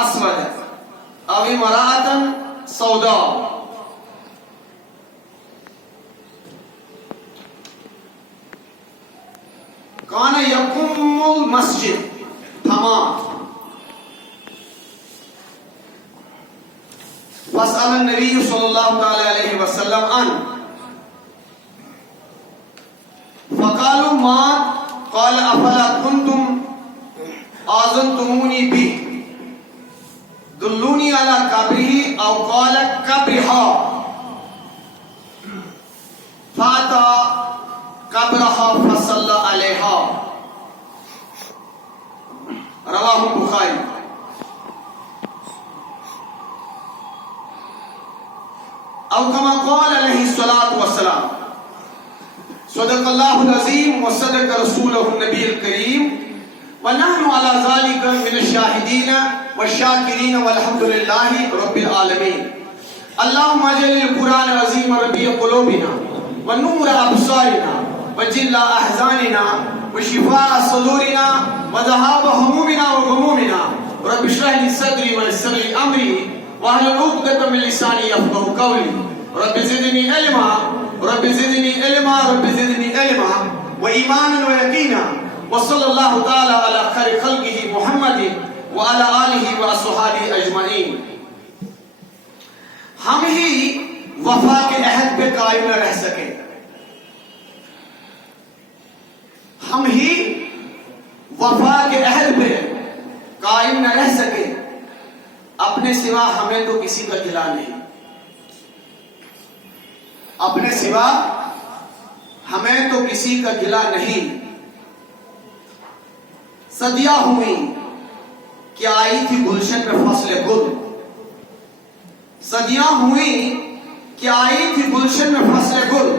اسود او امرأة سوداء. كان يقوم المسجد تمام. فسأل النبي صلى الله عليه وسلم عنه فقالوا ما قال أفلا كنتم آذنتموني به دلوني على قبره أو قال قبرها فأتى قبرها فصلى عليها. رواه البخاري. أو كما قال عليه الصلاة والسلام صدق الله العظيم وصدق رسوله النبي الكريم ونحن على ذلك من الشاهدين والشاكرين والحمد لله رب العالمين. اللهم اجعل القرآن العظيم ربيع قلوبنا ونور أبصارنا وجلاء أحزاننا وشفاء صدورنا وذهاب همومنا وغمومنا. رب اشرح لي صدري ويسر لي أمري واحلل عقدة من لساني يفقهوا قولي. رب زدني علما رب زدني علما رب زدني علما وإيمانا ويقينا. وصلى الله تعالى على خير خلقه محمد وعلى آله وأصحابه أجمعين. ہم ہی وفا کے عہد پہ قائم نہ رہ سکے، ہم ہی وفا کے عہد پہ قائم نہ رہ سکے، اپنے سوا ہمیں تو کسی کا گلہ نہیں، اپنے سوا ہمیں تو کسی کا گلہ نہیں. صدیاں ہوئی کہ آئی تھی گلشن میں فصل گل، صدیاں ہوئی کہ آئی تھی گلشن میں فصل گل،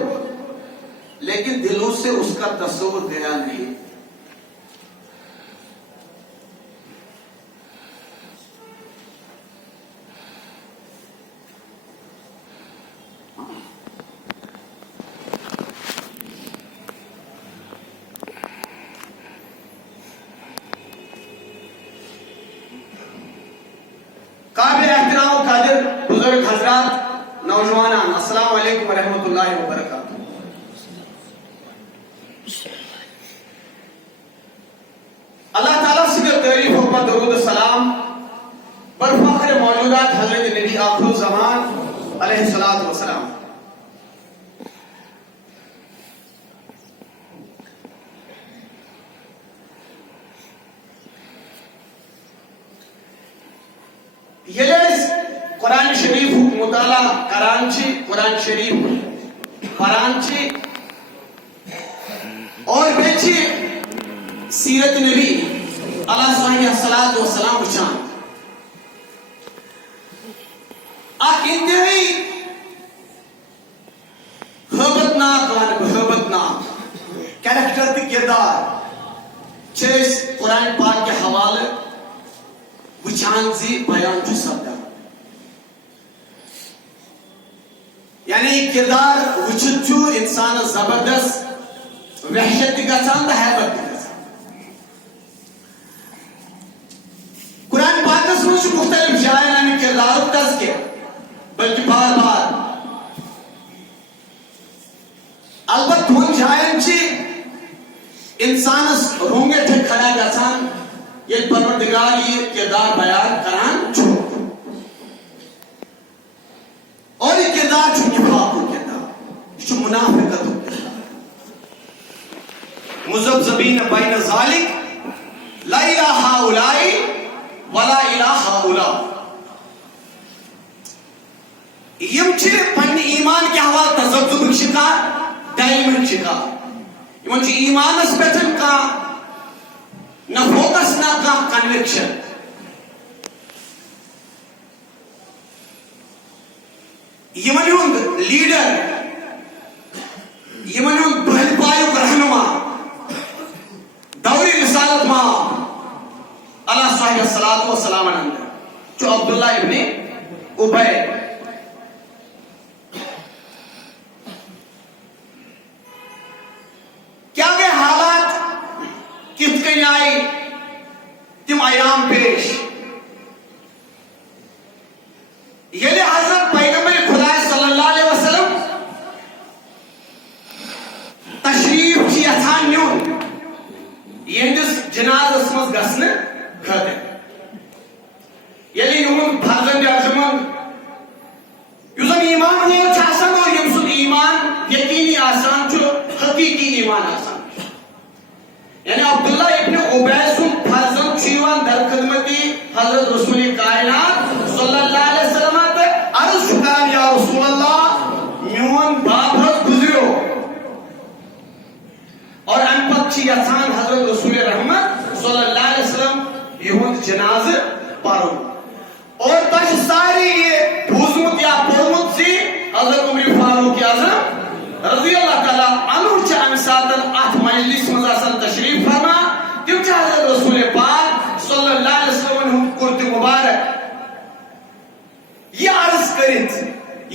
لیکن دلوں سے اس کا تصور گیا نہیں. قابل احترام و قادر بزرگ حضرات، نوجوانان، السلام علیکم ورحمۃ اللہ وبرکاتہ. اللہ تعالیٰ سے تعریف و درود السلام بر فخر موجودات حضرت نبی آخر الزمان علیہ الصلوۃ والسلام. یلیز قرآن شریف مطالعہ کرانچی، قرآن شریف پرانچی اور بیچی سیرت نبی علیہ الصلوۃ والسلام وچان اک انتہائی حیبتناک کیریکٹر تہ کردار چھ قرآن پاک کے حوالے وچان زی بیان چھ سپدان. یعنی کردار وچھت چھو انسان زبردست وحشت تہ گژھان تہ حیبت تہ گژھان. قرآن پاکس منٛز چھُ مختلف جایَن اَمہِ کردارُک تذکر، بلکہ بار بار البتہ تِمن جایَن چھِ انسانس رونگٹھ کھڑا گژھان یہ پروردگار یہ کردار بیان کران چھو، اور یہ کردار چھو نفاق کو کردار، یہ چھو منافقت کو کردار. مذبذبین بین ذالک لا الہ ہؤلاء ولا الہ ہؤلاء. یم چھ پنہ ایمان کے حوالہ تذبذبک شکار، ڈائمنڈ شکار. یمن چھ ایمانس پٮ۪ٹھ کانٛہہ نہ فوکس نہ کانٛہہ کنوکشن. یمن ہند لیڈر، یمن ہند بہل پایک رہنما دور رسالت ماں علیہ صاحب الصلاۃ والسلام اندر جو عبداللہ ابن ابی. کیا گئے حالات کت کن آئی تم ایام پیش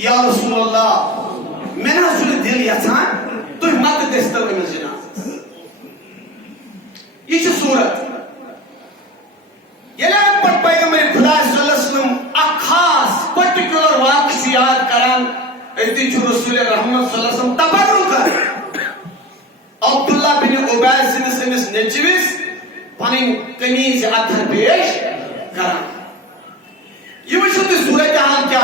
یا رسول اللہ میں نہ دل یژھان تھی مت گھو امس جنازس یہ صورت یل پیغمبر خدا صلی اللہ علیہ وسلم اخ خاص پرٹیکولر واقع یاد کران رسول رحمت صلی اللہ علیہ وسلم تبرک عبداللہ بن عبید سندس امس نیچوس پن قمیض اتھر پیش کران یہ وچھو تھی صورت حال کیا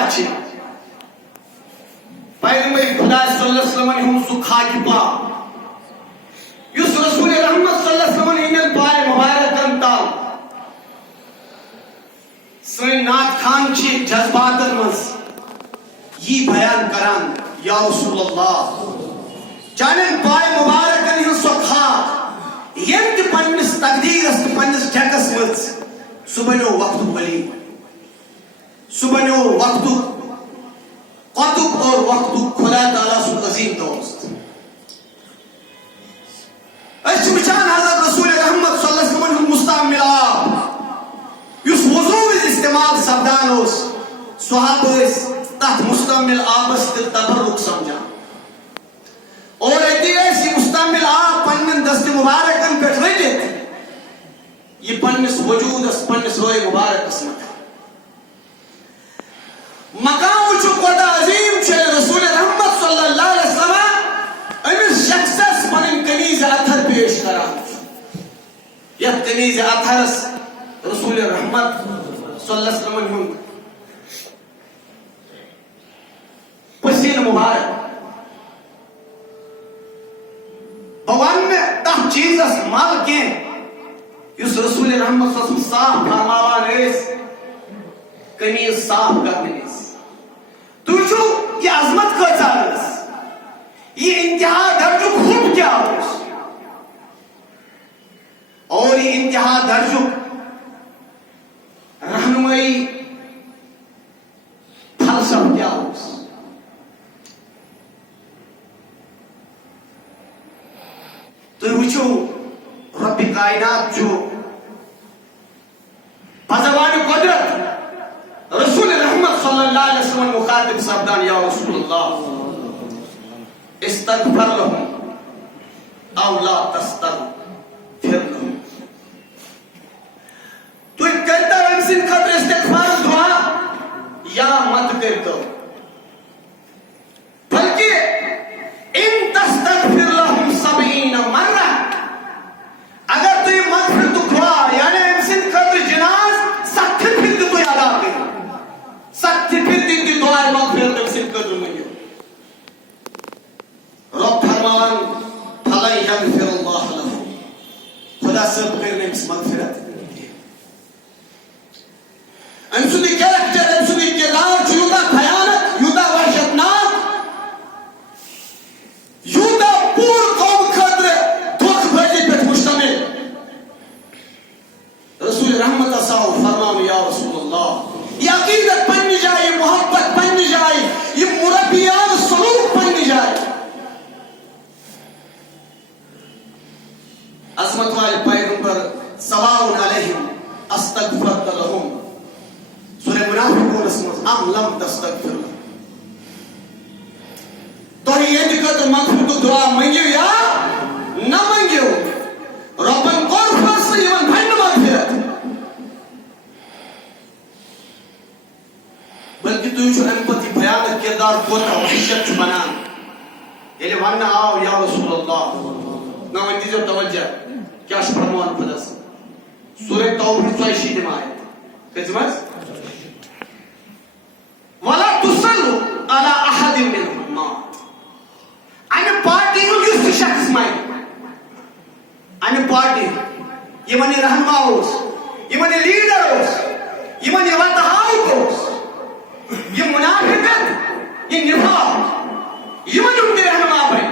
پیغمبر خدا صلی اللہ علیہ وسلم ہم سو خاک پاک یس رسول رحمت صلی اللہ علیہ وسلم ہندین پائے مبارکن تال سن نات خان چھ جذباتن مز یہ بیان کران یا رسول اللہ چانن پائے مبارکن ہن سو خاک یم تہ پننس تقدیرس تہ پننس ٹھیکس مز سہ بنیو وقت ولی سہ بنیو وقت قطب اور وقت خدا تعالیٰ سن عظیم دوست اس وچان حضرت رسول رحمت صلی اللہ علیہ وسلم مستعمل آب یس وضو استعمال سپدان اس صحابہ تحت مستعمل آبس تہ تبرک سمجھان اور اتنی مستعمل آب پنن دست مبارکن پہ رٹت یہ پنس وجودس پنس روئے مبارکس مت مقام وچو کوتا عظیم چھے رسول رحمت صلی اللہ علیہ وسلم امس شخصس پنن قمیض اتھر پیش کران یت قمیض اتھرس رسول رحمت صلی اللہ علیہ وسلم پسین مبارک بوان میں تہ چیزس مال کین یس رسول رحمت صلی اللہ علیہ وسلم صاف فرماوان اس قمیض صاف کرنے اس تو چھو یہ عظمت کچھ آرس یہ انتہا درجو خوب کیا آرس اور یہ انتہا درجو رہنمائی فلسف کیا آرس تو چھو رب کائنات جو بزبان قدرت رسول رحمت صلی اللہ علیہ وسلم مخاطب سبدان یا رسول اللہ استغفر لهم او لا تستغفر لهم تو کرتا رمسن خطر استغفار دعا یا مت کرتا بلکہ ان تستغفر لهم 70 مرہ اگر تو یہ مغفرت دعا یعنی رمسن خطر جناز 60 پھر تو یاد آگئے 60 پھر دی دعائے مغفرت رمسن خطر منگو رب فرمان فَلَنْ يَغْفِرَ اللَّهُ لَهُ خدا سب کرنے اس مغفرت انسودی کریکٹر انسودی کردار جو یودا خیانت یودا وحشتناک یودا پور قوم خطر دکھ بھجی پہ مشتمل رسول رحمت صاحب فرمان یا رسول اللہ یہ عقیدت پنی جائے یہ محبت پنی جائے یہ مربیان سلوک پنی جائے عظمت والے پیغمبر سواء علیہم استغفرت لهم سورہ منافقون اسمت ام لم تستغفر لهم تو یہ دکھت مغفرت دعا منگیو یا نہ منگیو ربن قول فاصل یمن بھنڈ مغفرت بلکہ تو جو انپتی بیانت کردار کوتا وحشت بنان یلی ونہ آو یا رسول اللہ نہ ون دیجو توجہ کیا فرمان خداس سورہ توبہ 34 آیت کتمس ولا تصلوا على احد منهم مات ان پارٹی یس شخص میں ان پارٹی یمن رہنما اوس یمن لیڈر اوس یمن وتہاو اوس یہ منافقت یہ نفاق یمن رہنما بن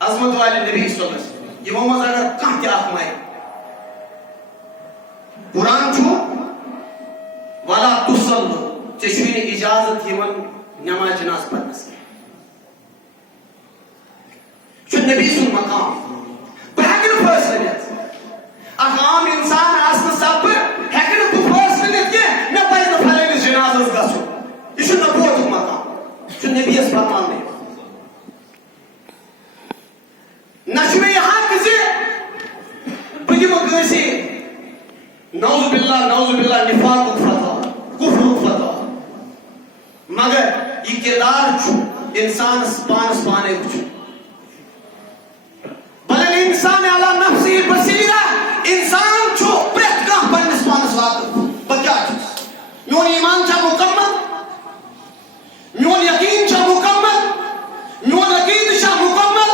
عظمت والے نبی صلی اللہ علیہ وسلم یہ مز اگر کھانا تہ اخ مائے قرآن چھو ولا تصلوا چشوین اجازت یمن نماز جناز پڑھنس چھ نبی سن مقام بہن فیصلہ اخ عام انسان آسن سب ہیکن بہ فیصلہ نت کہ مے پزِ نہ فلٲنِس جنازس گژھُن یہ چھُ نہ باللہ نعوذ باللہ نفاق فتح کفر فتح مگر یہ کردار چھو انسان پانس پانے وچ بل انسان علی نفسی بصیرہ انسان چھو پریت کا پنس پانس واقف بکیا چیز میون ایمان چھا مکمل میون یقین چھا مکمل میون عقید چھا مکمل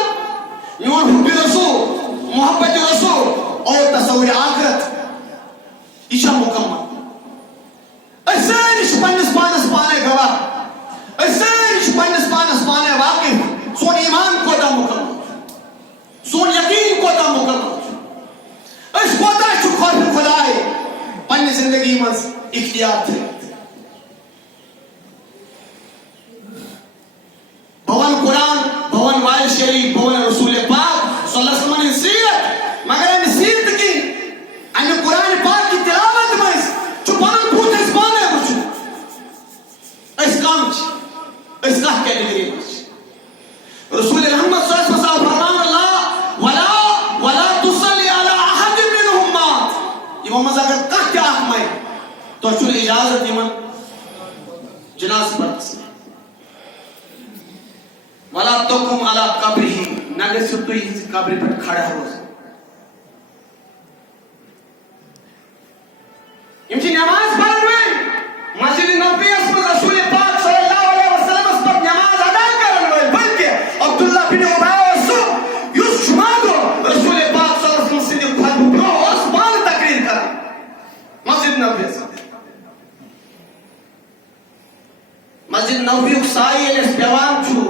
میون حب رسول محبت رسول اور تصور آخرت یہ چھا مکمل اسے پنس پانس پانے گواہ اسے پنس پانس پانے واقف سون ایمان کو دا مکمل سون یقین کو دا مکمل اس کو دا چھو خوف خدای پنی زندگی مز اختیار تھے بھون قرآن بھون وائل شریف بھون رسول پاک صلی اللہ علیہ وسلم سیرت مگر ہمیں سیرت کی ہمیں قرآن پاک کی تلاوت میں چھو پان پوت اس بانے بچو اس کام چھ اس کا کیٹیگری میں رسول محمد صلی اللہ علیہ وسلم فرمان اللہ ولا تصلی علی احد منهم مات یہ محمد اگر کہہ کیا میں تو چھو اجازت ایمان جناز پر ولا تقم علی قبرہ نگر سے تو اس قبر پر کھڑا ہو امچی نماز پڑھ میں مسجد نبوی اس پر رسول پاک صلی اللہ علیہ وسلم اس پر نماز ادا کرن ہوئے بلکہ عبداللہ بن عبای وسو یوس شمادو رسول پاک صلی اللہ علیہ وسلم سے خطب برو اس بان تقریر کرن مسجد نبوی اس مسجد نبوی اکسائی ایلیس پیوان چھو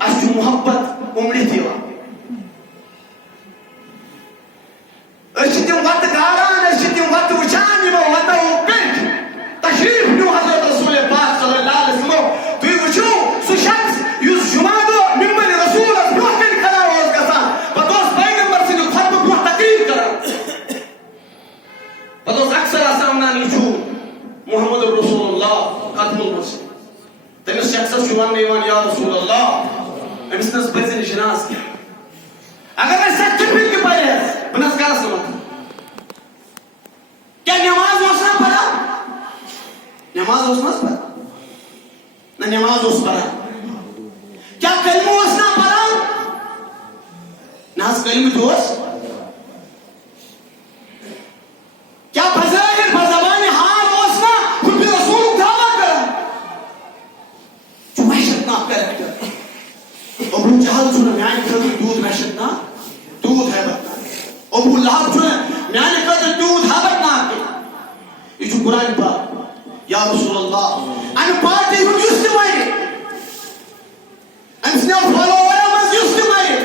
اس چھو محبت امری دیوا اس چھو وقت گاران اس چھو وقت وچانی وہ وقت وہ پنٹ تشریف نیو حضرت رسول پاک صلی اللہ علیہ وسلم تو یہ وچو سو شخص یوز جمعہ ممبر رسول از بروح کن کھڑا ہو اس کسان پتوس پیغمبر سے جو خطب بروح تقریر کرا پتوس اکثر آسامنا نیچو محمد رسول اللہ ختم الرسول تمہیں شخص شوان نیوان یا رسول اللہ امس نس بزن جناز کیا اگر میں سچ پھر کے پائے ہیں بنس کارا سمجھ کیا نماز وسنا پڑا نماز وسنا پڑا نہ نماز وس پڑا کیا کلمہ وسنا پڑا ناس کلمہ دوس کیا بظاہر بزبان حال وسنا خود بھی رسول دعویٰ کرا جو وحشت ناک کریکٹر ابو جہل چون میانی خطر دود وحشت ناک دود حیبت ناک ابو لہب چون میانی خطر دود حیبت ناک یہ جو قرآن پاک یا رسول اللہ ان پارٹی ہم یستمائی ان سنو فالوور ہم یستمائی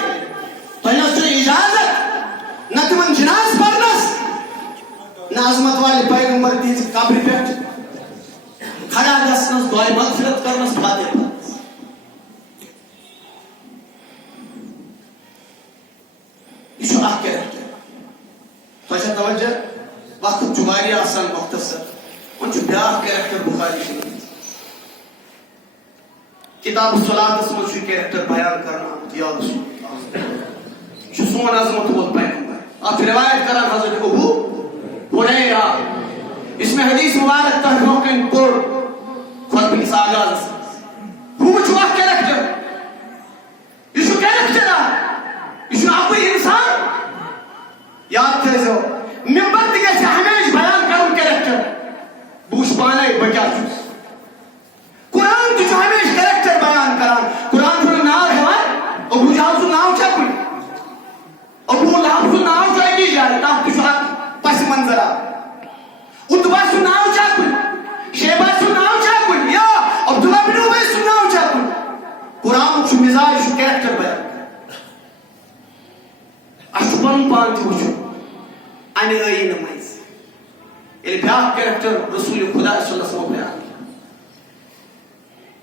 تو انہوں سے اجازت نہ تمن جناز پڑھنس نہ عظمت والے پیغمبر تیز قبر پیٹ کھڑا گسنس دعائی مغفرت کرنس فاتح پڑھنس یہ جو آہ کے رہتے ہیں تو اچھا توجہ وقت جماری آسان مختصر ان جو بیاہ کریکٹر بخاری شریف کتاب الصلاة اس میں کریکٹر بیان کرنا یا رسول اللہ جو سون عظمت وہ پیغمبر آپ روایت کرنا حضرت ابو ہریرہ اس میں حدیث مبارک تحقیق پر خطب کی آغاز وہ جو کریکٹر یہ جو کریکٹر یہ جو آپ کوئی انسان یاد تھے جو ممبر دیگه سے ہمیش بیان کرن کریکٹر بوش پانے بچا چوس قرآن تو جو ہمیش کریکٹر بیان کرن قرآن تو نام ہے ابو جہل تو نام چا کوئی ابو لہب تو نام چا کی جائے تاکہ تو حق پس منظرہ اتبا تو نام چا کوئی شیبہ تو نام چا کوئی یا عبداللہ بن عبی تو نام چا کوئی قرآن تو مزاج تو کریکٹر بیان اشبن پان تھی وچو آنے آئی نمائز یہ بیاہ کریکٹر رسول خدا صلی اللہ علیہ وسلم بیان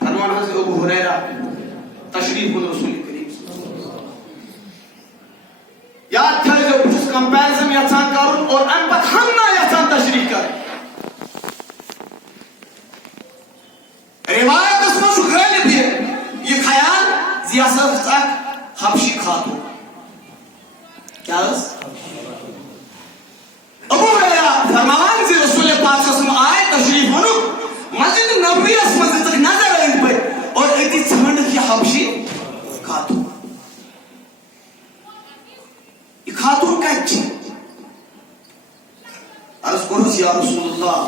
فرمان حضرت ابو ہریرہ تشریف من رسول کریم صلی اللہ علیہ وسلم یاد تھا جو کچھ کمپیرزن یسان کرن اور ان پت ہم نہ یسان تشریف کرن روایت اس میں غالب ہے یہ خیال زیاست تک حبشی خاتون کیا اس ابو ہریرہ فرمان سے رسول پاک تشریف ونک مسجد نبویس مز دتک نظر أند پٔتۍ اور أتی ژھانڈکھ یہِ حبشی خاتون. یہ خاتون کتہِ چھِ؟ عرض کوٚرُس یا رسول اللہ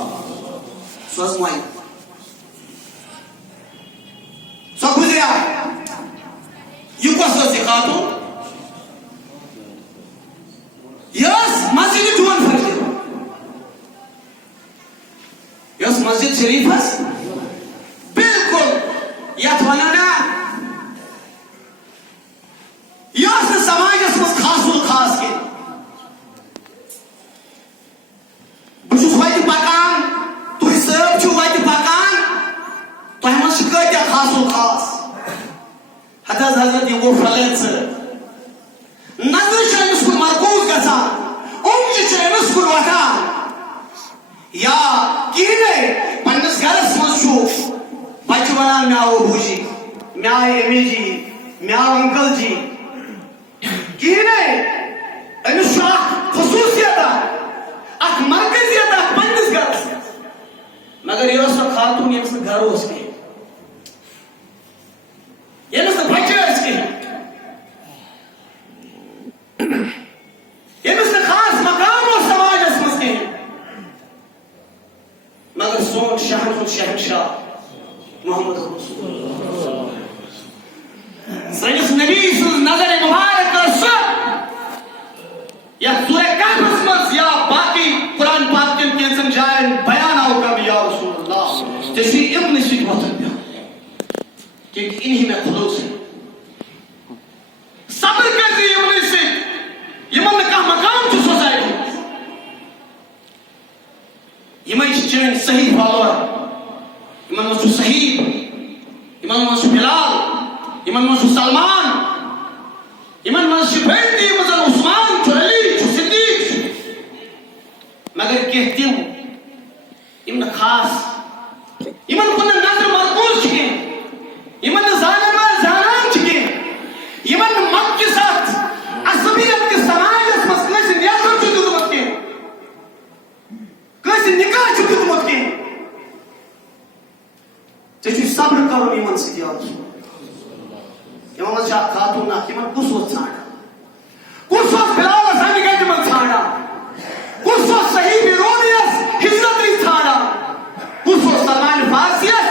سۄ ٲس وۄنۍ سۄ گُزریٛاے. یہِ کۄس ٲس یہِ خاتون؟ یہ مسجد جون فرجی یہ مسجد شریف بالکل یت ونانا یہ سماجس مز خاص الخاص کی بہت وتہ پکان تھی صاحب چھو وتہ پکان تہ مز کتیا خاص الخاص حد حضرت یہ گو پھلن صاحب نظر أمس کُن مرکوز گژھان اونگجہِ أمس کُن وۄتھان یا کِہیٖنۍ پننِس گرس منٛز چھُ بچہِ ونان مےٚ آو ابوٗ جی مےٚ آیہِ امی جی مےٚ آو انکل جی کِہیٖنۍ أمِس چھُ اکھ خصوٗصیت اکھ مرکزیت اکھ پننِس گرس مگر یہِ ٲس سۄ خاتون ییٚمِس نہٕ گرٕ اوس کِہیٖنۍ ییٚمِس نہٕ بچہِ ٲسۍ کِہیٖنۍ ییٚمِس نہٕ خاص مقام اوس سماجس منٛز کِہیٖنۍ مگر سون شہر ہُنٛد شہنشاہ محمد رسول سٲنِس نبی سٕنٛز نظر مُبارک ٲس سۄ یتھ سورہ کہفس منٛز یا باقی قرآن پاک کٮ۪ن کینٛژن جاین بیان آو کرنہٕ یا رسول اللہ ژےٚ چھُے یِمنٕے سۭتۍ وۄتھُن پیوٚن کیونکہِ اِنہی مےٚ خلوص صبر کٔرۍ زِ یِمنٕے سۭتۍ یمن نہٕ کانٛہہ مقام چھُ سوسایٹی یمے چھِ چٲنۍ صحیح فالوور یمن منٛز چھُ صحیح یمن منٛز چھُ بلال یمن منٛز چھُ سلمان یمن منٛز چھِ بٔڑۍ تہِ یِم زن عثمان چھُ علی چھُ صدیق چھُ مگر کینٛہہ تِم یِم نہٕ خاص یمن کُن نہٕ نظر مرکوز چھِ کینٛہہ یمن نہٕ زانن وٲلۍ زانان چھِ کینٛہہ یمن نہٕ مۄکھِ ساتھ عصبیت کے سماجس مز کٲنٛسہِ نیتر چھُ دیُتمُت کینٛہہ کٲنٛسہِ نکاح چھُ دیُتمُت کینٛہہ ژےٚ چھُے صبر کرُن یِمن سۭتۍ یا رسول یِمن منٛز چھِ اکھ خاتون اکھ یِمن کُس اوس ژھانڈان کُس اوس بلالس اَمہِ گَٹہِ منٛز ژھانڈان کُس اوس صحیح رومیس ہجرتٕے ژھانڈان کُس اوس سلمان فارسیس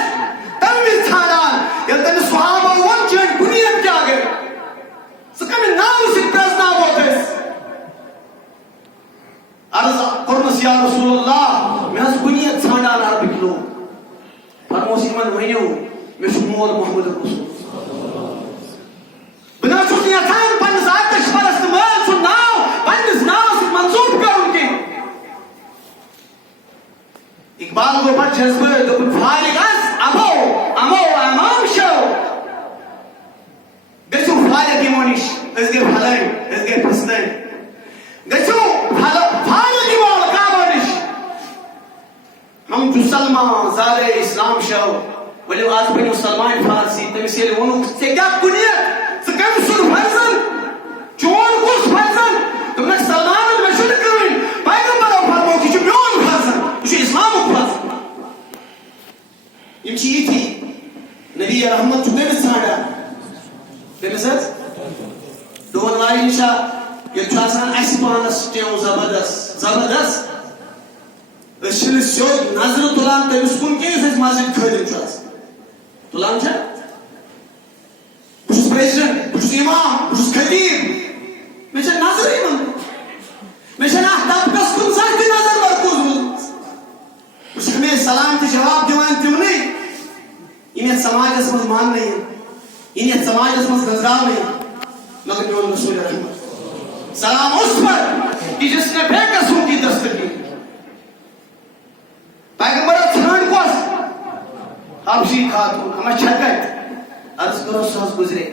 تمہِ وِزِ ژھانڈان ییٚلہِ تٔمِس صحابو ووٚن چٲنۍ بُنیاد کیٛاہ گٔے ژٕ کمہِ ناوٕ سۭتۍ پرٛزناووتھ أسۍ عرض کوٚرمَس یا رسول اللہ مےٚ ٲس بُنیاد ژھانڈان عربٕکۍ لوٗکھ فرموس یِمن ؤنِو مےٚ چھُ مول محمد رسول بہٕ نہ چھُس نہٕ یژھان پننِس آتش پرست مٲلۍ سُنٛد ناو پننِس ناوس سۭتۍ منسوٗب کرُن کینٛہہ اقبال گوٚو پتہٕ جذبہٕ دوٚپُن فارغ آس ابو امو امام شو گٔژھِو فارغ یِمو نِش أسۍ گٔے پھلٲنۍ أسۍ گٔے پھِستٲنۍ گٔژھِو فارغ یِمو القابو نِش ہم چھُ سلمان زادے اسلام شو ؤلِو آز بٔنِو سلمان فارسی تٔمِس ییٚلہِ ووٚنُکھ ژےٚ کیٛاہ کُنیت ژٕ کٔمۍ سُنٛد فرزند چون کُس فرزند دوٚپنکھ سلمانن مےٚ چھُنہٕ کٕہٕنۍ پیغمبرو فرمووُکھ یہِ چھُ میون فرزند یہِ چھُ اسلامُک فرزند یِم چھِ یِتھی نبی رحمت چھُ تٔمِس ژھانڈان تٔمِس حظ ڈون واجٮ۪ن چھا ییٚلہِ چھُ آسان اَسہِ پانس ٹیوٚو زبردست زبردست أسۍ چھِنہٕ سیوٚد نظرٕ تُلان تٔمِس کُن کینٛہہ یُس اَسہِ مسجد خٲدِم چھُ آسان تُلان چھا بہٕ چھُس پریزڈنٹ بہٕ چھُس امام بہٕ چھُس خطیب مےٚ چھےٚ نظرٕے یِمن مےٚ چھَنہٕ اَتھ طبقس کُن زانٛہہ تہِ نظر مرکوٗز روٗزمٕژ بہٕ چھُس ہمیشہِ سلام تہِ جواب دِوان تِمنٕے یِم یتھ سماجس منٛز ماننہٕ یِن یتھ سماجس منٛز گٔنٛزراونہٕ یِن مگر میون رسول رحمت سلام اس پر کہ جس نے بے قصور کی دستگیر پیغمبر ژھانٛڈ کۄس حبشی خاتون ہما چھےٚ کتہِ عرض کرو سۄ حظ گُزرے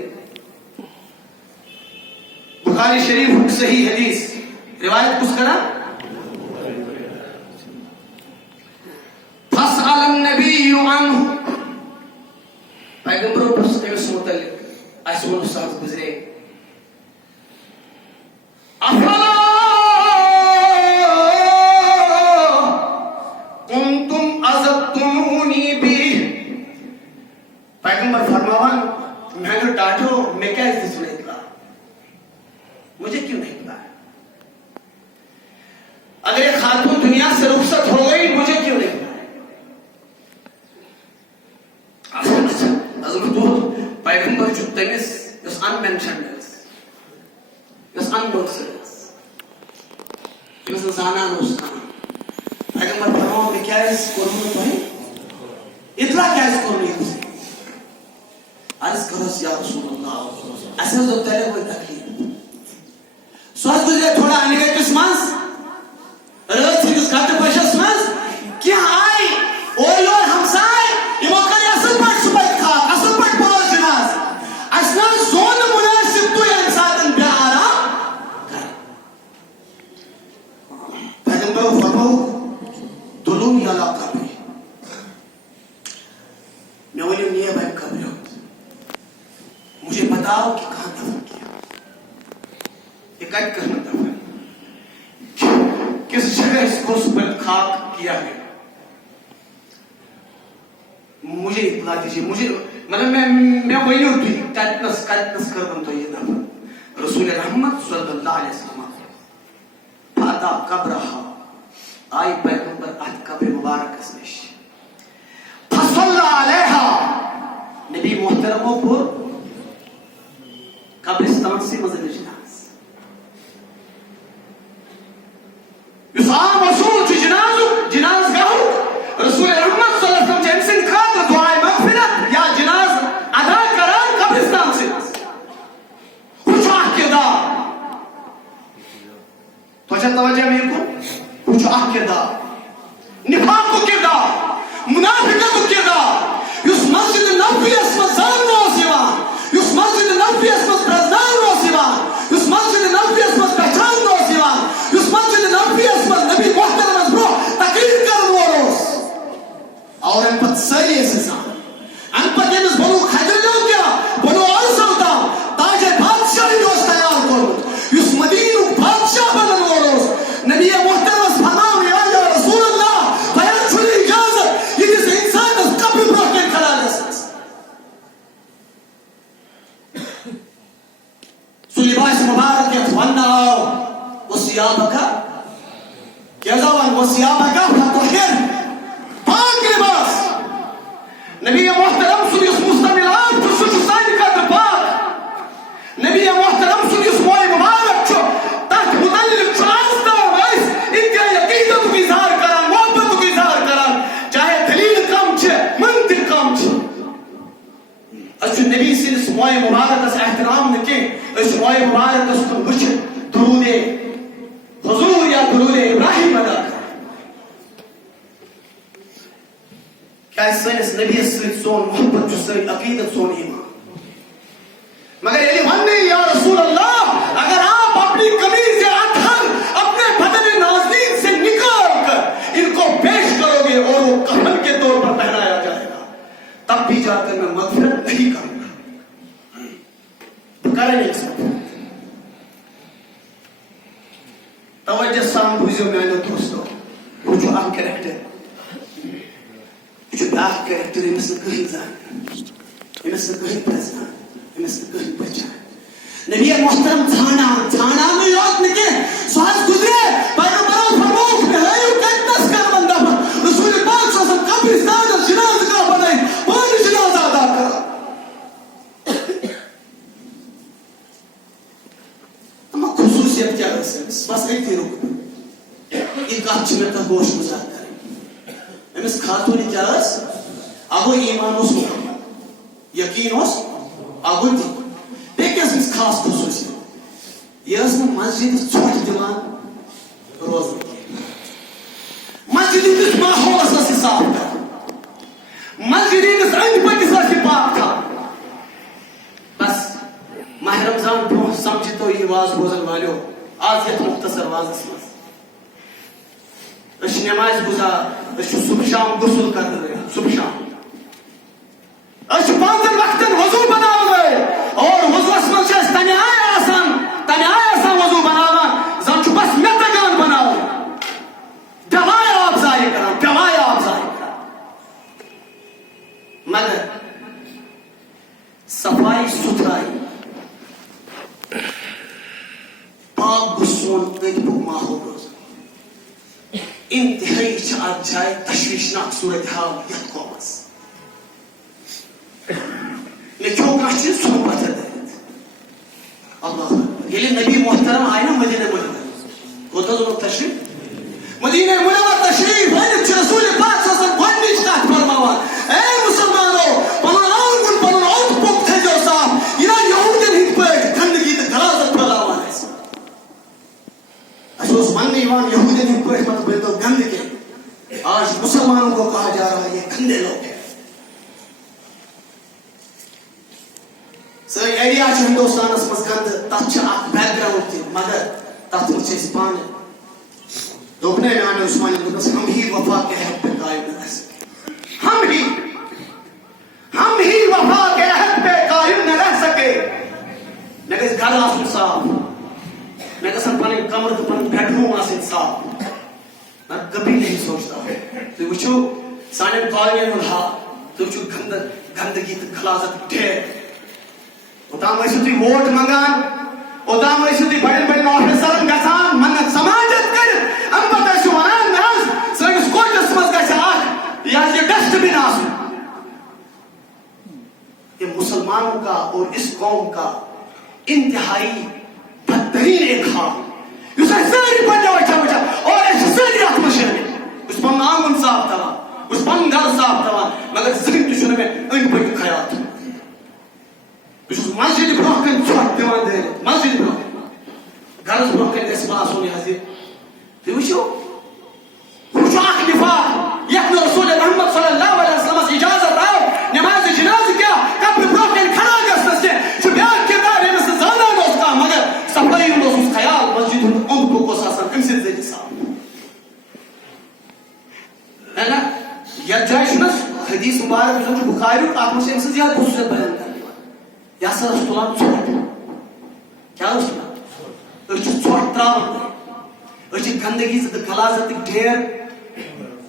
بخاری شریف صحیح حدیث روایت کُس کران فسأل النبی عنہ پیغمبرو پرٛژھ أمِس متعلق اَسہِ ووٚن سۄ حظ گُزرے افلا کنتم تمس یس انمینشنڈ یس انبرسڈ تمس زانان پیغمبر فرماو مے کیا کورمت تہ اطلاع کیا کورمت عرض کرس یا رسول اللہ اس تیرے کوئی تکلیف سو گزرے تھوڑا انگیٹس مز رات ہندس کت پشس مز کی آئی اور یور ہمسائے یمو کر اصل پٹ صبح کھاک اصل پٹ پروز جناز اسنا زون مناسب تو یم ساتن بے آرام کر پیغمبر فرماو دلونی علی قبری میں ولیم نیے بھائی قبری مجھے بتاؤ کہ کہاں دفن کیا یہ کٹ کرنا دفن کس جگہ اس کو سپر خاک کیا ہے مجھے اطلاع دیجیے مجھے مطلب میں وہی ہوتی کٹنس کر تو یہ دفن رسول رحمت صلی اللہ علیہ وسلم فاتا قبرہا آئی پیغمبر ات قبر مبارک اسنش فصلی علیہا نبی محترموں پر قبرستان سے مزل جناز یس عام اصول جناز گاہو رسول رحمت صلی اللہ علیہ وسلم جن سن خاطر دعائے مغفرت یا جناز ادا کران قبرستان سے کچھ کردار تو توجہ میرے کو کچھ کردار نفاق کو کردار منافقت کو کردار یس مسجد نبوی اس مزان روز یوان یس مسجد نبوی اس مز پرزنان روز یوان یس مسجد نبوی اس مز پہچان روز یوان یس مسجد نبوی اس مز نبی محترم از برو تقریر کرن روز اور ان پت سری اس انسان ان پت امس بنو خجر لو کیا بنو عرصہ ہوتا تاج بادشاہی روز تیار کرو یس مدینہ بادشاہ بنن روز نبی محترم از فرماو یا رسول اللہ بیان چھلی اجازت یہ جس انسان از قبر بروکن کھڑا لسس سو لباس مبارک یا تھوانا آو وسیابکا کیا زوان وسیابکا فتوحر پاک لباس نبی محترم سن اس مستملات پر سچ سائن قدر پاک نبی محترم سن اس موئے مبارک چھو تحت مدلق چھانستا وائس انتہا یقیدت کو اظہار کران محبت کو اظہار کران چاہے دلیل کم چھے منطق کم چھے اس نبی سن اس موئے مبارک اس احترام نکے اس موئے مبارک اس کو بچ درود حضور یا درود ابراہیم ادا کر کیا اس سن اس نبی سن سون محبت جو سن عقیدت سون ایمان مگر یہ وننے یا رسول اللہ اگر آپ اپنی قمیض یا اطہر اپنے بدن نازنین سے نکال کر ان کو پیش کرو گے اور وہ کفن کے طور پر پہنایا جائے گا تب بھی جا کر میں مغفرت نہیں کروں گا کریں ایک ساتھ توجہ سام بوزیو میں نے دوستو وہ جو آپ کریکٹر جو بیاہ کریکٹر امس کہیں زان امس کہیں پرزنان امس کہیں بچان نبی محترم تھانا میں یاد نکے سوال گزرے پیغمبروں فرموک میں ہے یوں کتنس کر بندہ پر رسول پاک صلی اللہ علیہ وسلم قبرستان اور جناز کا بنائیں پانی جناز ادا کرا اما خصوصیت کیا ہے بس ایک تھی رکھ ایک اچھی میں تک گوش گزار کریں امس خاتونی کیا ہے آگو ایمان اس مکمل یقین اس آگو تھی دیکھ اس میں خاص خصوصیت یہ اس میں مسجد چھوٹ دیوان روز مسجد اس ماحول اساسی صاف تھا مسجد اس اند پک اساسی پاک تھا بس ماہ رمضان برو سمجھ تو یہ واز بوزن والیو آج یہ مختصر واز اس میں اس نماز گزار اس صبح شام غسل کر رہے صبح شام اس پانچن وقتن وضو بنا گئے اور وضو اسمن سے تنی آیا آسان وضو بناوا زن چھو بس میتگان بناو پیوائی آپ ظاہر کران مگر صفائی ستھرائی پاک گسون ادبک ماحول روز انتہائی چاہت جائے تشویشناک صورتحال یت قومس ہیٚکیو کانٛہہ چیٖز ژھوٚن پتھر دٲرِتھ. اللہ ییٚلہِ نبی محترم آیہِ نا مدیٖنہ منور کوٚت حظ اوٚنُکھ تشریٖف مدیٖنہ منور تشریٖف أنِتھ چھُ رسوٗلِ پاک صلی اللہ علیہ وسلم گۄڈنِچ کتھ فرماوان اے مُسلمانو پنُن آنگُن پنُن اوٚنٛد پوٚک تھٲیزیو صاف یہِ نا یہوٗدٮ۪ن ہٕنٛدۍ پٲٹھۍ گنٛدگی تہٕ غلاظت پھٲلاوان آسہِ. اَسہِ اوس وننہٕ یِوان یہوٗدٮ۪ن ہٕنٛدۍ پٲٹھۍ مطلب بٔرۍتو گند کے. آج مسلمانوں کو کہا جا رہا ہے یہ گندے لوگ ہیں. سٲری ایریا چھِ ہندوستانس منٛز گندٕ تتھ چھِ اکھ بیک گراوُنڈ تہِ مگر تتھ منٛز چھِ أسۍ پانہٕ دوٚپنے میانہِ عثمانہِ دوٚپنس ہم ہی وفا کے عہد پہ قائم نہ رہ سکے ہم ہی وفا کے عہد پہ قائم نہ رہ سکے. مےٚ گژھِ گرٕ آسُن صاف مےٚ گژھن پنٕنۍ کمرٕ تہٕ پنٕنۍ بیڈ روٗم آسٕنۍ صاف. میں کبھی نہیں سوچتا ہوں تُہۍ وٕچھِو سانٮ۪ن کالنین ہُنٛد حال تُہۍ وٕچھِو گندگی تہٕ خلاظت ڈھیر. اوٚتام ٲسِو تُہۍ ووٹ منگان اوٚتام ٲسِو تُہۍ بڑٮ۪ن بڑٮ۪ن آفیسرن گژھان منت سماجت کٔرِتھ اَمہِ پتہٕ ٲسِو ونان نہ حظ سٲنِس کوچس منٛز گژھِ اکھ یہِ حظ یہِ ڈسٹ بِن آسُن. یہ مسلمانوں کا اور اس قوم کا انتہائی بدترین ایک حال یُس اَسہِ سٲری پننہِ وٕچھان اور أسۍ چھِ سٲری اتھ منٛز شٲمِل. بہٕ چھُس پنُن آنگُن صاف تھاوان بہٕ چھُس پنُن گرٕ صاف تھاوان مگر زٕہٕنۍ تہِ چھُنہٕ مےٚ أنٛدۍ پٔکۍ خیال تھوٚمُت. بہٕ چھُس مسجد برونٛہہ کَنہِ ژھۄٹھ دِوان دٲرِتھ مسجد برونٛہہ گرس برونٛہہ کَنہِ گژھِ آسُن یہِ حظ یہِ. تُہۍ وٕچھِو ہُہ چھُ اکھ نِفاق یتھ نہٕ رسوٗلِ محمد صلی اللہ علیہ وسلمس اجازت آو نمازِ جنازٕ کیٛاہ قبرِ برونٛہہ کَنہِ کھڑا گژھنس کینٛہہ چھُ بیاکھ کِردار ییٚمِس نہٕ زانان اوس کانٛہہ مگر صفٲیی ہُنٛد اوسُس خیال مسجد ہُنٛد اوٚنٛد پوٚک اوس آسان أمۍ سٕنٛدِ ذٔریعہٕ صاف. نہ یتھ جایہِ چھُنہ حدیث مبارک یُس زن چھُ بُخاریُک اتھ منٛز چھِ أمۍ سٕنٛز زیادٕ خصوٗصیت بیان کرنہٕ یِوان. یہِ ہسا ٲس تُلان ژھۄٹھ کیٛاہ ٲس تُلان أسۍ چھِ ژھۄٹھ تراوان أسۍ چھِ گندگی تہٕ غلاظتٕکۍ ڈھیر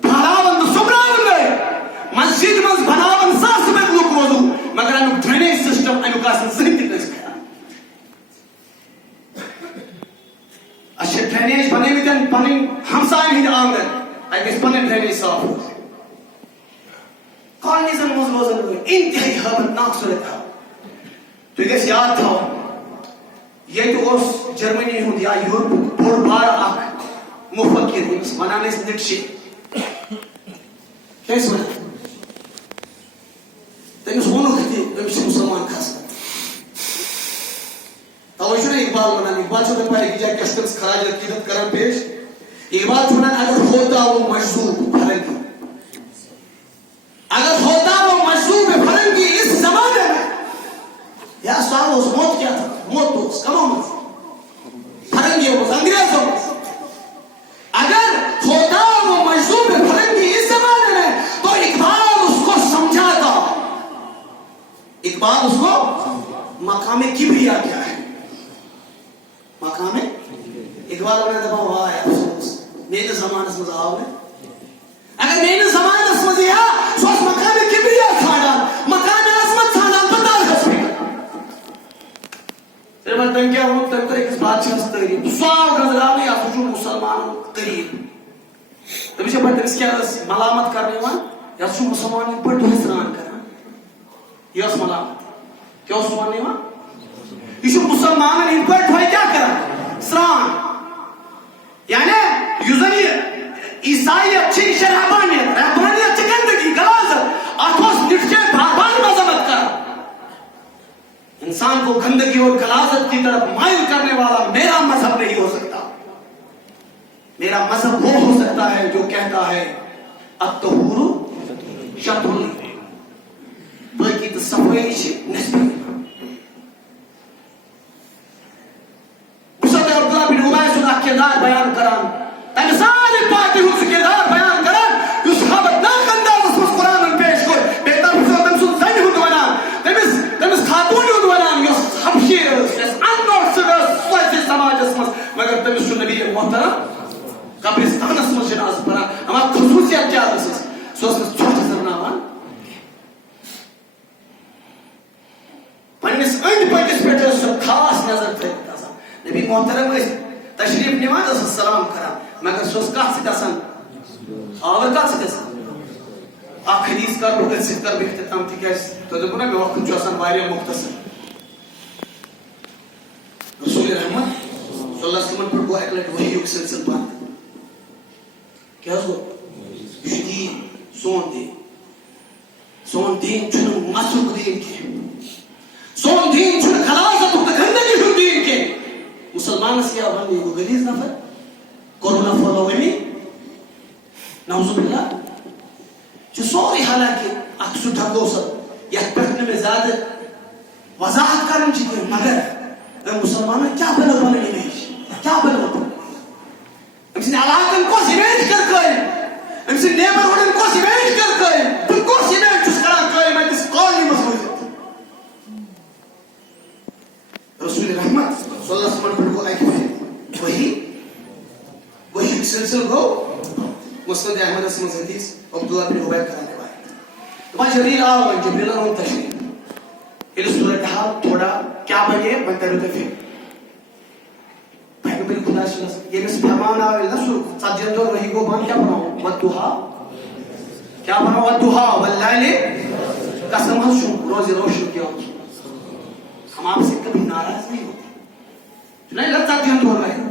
پھہلاوان تہٕ سوٚمبراوان نٔے مسجد منٛز بناوان ساسہٕ بٔدۍ لُکھ وضوٗ مگر امیُک ڈرینیج سسٹم امیُک آسہِ نہٕ زٕہٕنۍ تہِ کٲنٛسہِ خیال. اَسہِ چھِ ڈرینیج بنٲومٕتۍ پنٕنۍ ہمساین ہٕنٛدۍ آنگن اَتہِ گژھِ پنٕنۍ ڈرینیج صاف روزٕنۍ. کالنیزن منٛز روزن وٲلۍ انتہٲیی ہٲبتناک صورت حال. تُہۍ گژھِ یاد تھاوُن ییٚتہِ اوس جرمنی ہُنٛد یا یوٗرپُک بوٚڑ بارٕ اکھ مُفکِر ییٚمِس ونان ٲسۍ نیٹشے. کیٛاہ ٲسۍ ونان تٔمِس ووٚنُکھ تہِ أمِس چھِ مُسلمان کھسان. توے چھُنہ اقبال ونان اقبال چھُ دپان أکِس جایہِ کیٛاہ چھُ تٔمِس خراج عقیدت کران پیش. اقبال چھُ ونان اگر ہوتا وہ مجذوب فرنگی اگر ہوتا وہ مجذوب فرنگی اس زمانے میں یا سوال اوس موت کیٛاہ تھا موت اوس کمو منٛز فرنگیو منٛز انگریزو منٛز. اگر ہوتا وہ مجذوب فرنگی اس زمانے میں تو اقبال اس کو سمجھاتا. اقبال اس کو مقام کبریا کیا ہے مقام اقبال نے دپان واے افسوس میٲنِس زمانس منٛز آو نہٕ. اگر میٲنِس زمانس منٛز یی ہا سُہ اوس مقام کبریا ژھانڈان مقام عظمت ژھانڈان بدل ہسپتال. تٔمۍ کیٛاہ ووٚن تٔمۍ کٔر أکِس بادشاہس تعریٖف سُہ آو گنٛزراونہٕ یہِ ہسا چھُ مُسلمانن قریٖب. تٔمِس چھِ پتہٕ تٔمِس کیٛاہ ٲس ملامت کرنہٕ یِوان یہِ ہسا چھُ مُسلمانن پٲٹھۍ دۄہے سران کران. یہِ ٲس ملامت کیٛاہ اوس وننہٕ یِوان یہِ چھُ مُسلمانن ہٕنٛدۍ پٲٹھۍ دۄہے کیٛاہ کران سران. یعنی یُس زن یہِ عیسائیت چھِ یہِ چھِ رحبانیت رحبانیت چھِ گندگی غلاظت اتھ اوس نیٹشے بار مذمت کران. انسان کو گندگی اور غلاظت کی طرف مائل کرنے والا میرا مذہب نہیں ہو سکتا. میرا مذہب وہ ہو سکتا ہے جو کہتا ہے الطہور شطر الایمان باقی تو صفائی چھِ نسبی ایمان. بہٕ چھُسو تۄہہِ عبداللہ بن اُبی سُنٛد اکھ کردار بیان کران تمہِ سارے پارٹی ہُنٛد سُہ کردار بیان کران یُس ہابتناک اندازس منٛز قرآنن پیش کوٚر. بیٚیہِ طرفہٕ چھُسو تٔمۍ سُنٛد زنہِ ہُنٛد ونان تٔمِس خاتوٗنہِ ہُنٛد ونان یۄس حبشی ٲس یۄس انپڑھ ٲس سۄ ٲسۍ سماجس منٛز مگر تٔمِس چھُ نبی محترم قبرستانس منٛز جنازٕ پران. اما خصوٗصیت کیٛاہ ٲسٕس سۄ ٲس نہٕ ژھۄٹھ زرناوان پننِس أنٛدۍ پٔکِس پٮ۪ٹھ ٲس سۄ خاص نظر تھٲوِتھ آسان. نبی محترم ٲسۍ تشریٖف نِوان ٲسٕس سلام کران مگر سۄ ٲس کتھ سۭتۍ آسان آور کتھ سۭتۍ آسان. اکھ حدیث کر بہٕ اختتام تِکیٛازِ تۄہہِ دوٚپوٗ نا مےٚ وقت چھُ آسان واریاہ مختصر. رسول رحمت صلی اللہ علیہ وسلم پٮ۪ٹھ گوٚو اَکہِ لٹہِ ؤحیُک سلسلہٕ بنٛد. کیٛاہ حظ گوٚو؟ یہِ چھُ دیٖن سون دیٖن. سون دیٖن چھُنہٕ مَژھُک دیٖن کینٛہہ. سون دیٖن چھُنہٕ خلاصتُک تہٕ گنٛدگی ہُنٛد دیٖن کینٛہہ. مُسلمانس کیٛاہ وَنہِ یہِ گوٚو غلیظ نفر کوٚرُنہ فالو ؤنی نعوذ باللہ. چھُ سورُے حالانکہِ اکھ سُہ ڈھکوسل یتھ پٮ۪ٹھ نہٕ مےٚ زیادٕ وضاحت کرٕنۍ چھِ کینٛہہ مگر مُسلمانن کیٛاہ بنٲو پنٕنۍ امیج کیٛاہ بنٲو أمۍ سٕنٛدِ علاقن کۄس امیج کٔر قٲیِم أمۍ سٕنٛدِ نیبرہُڈن کۄس امیج کٔر قٲیِم بہٕ کۄس امیج چھُس کران قٲیِم أکِس کالنی منٛز روٗزِتھ. رسول رحمت صلی اللہ علیہ وسلم پٮ۪ٹھ گوٚو اکہِ پھِرِ ؤحیُک سلسلہٕ گوٚو. مسند احمدس منٛز حدیث عبداللہ بن عبید کران روایت دپان جبریل آو وۄنۍ جبریلن اوٚن تشریٖف ییٚلہِ صوٗرت حال تھوڑا کیٛاہ بنے وۄنۍ تریو تۄہہِ فِکر. بھائی بِن خدا صلی ییٚمِس فرمان آو ییٚلہِ نا سُہ ژتجِہن دۄہن ؤحی گوٚو بنٛد کیٛاہ بناو والدُحا کیٛاہ بناو والدُحا واللیلِ قسم حظ چھُم روزِ روشن کیوں ہم آپ سے کبھی ناراض نہیں ہوتے. ژتجِہن دۄہن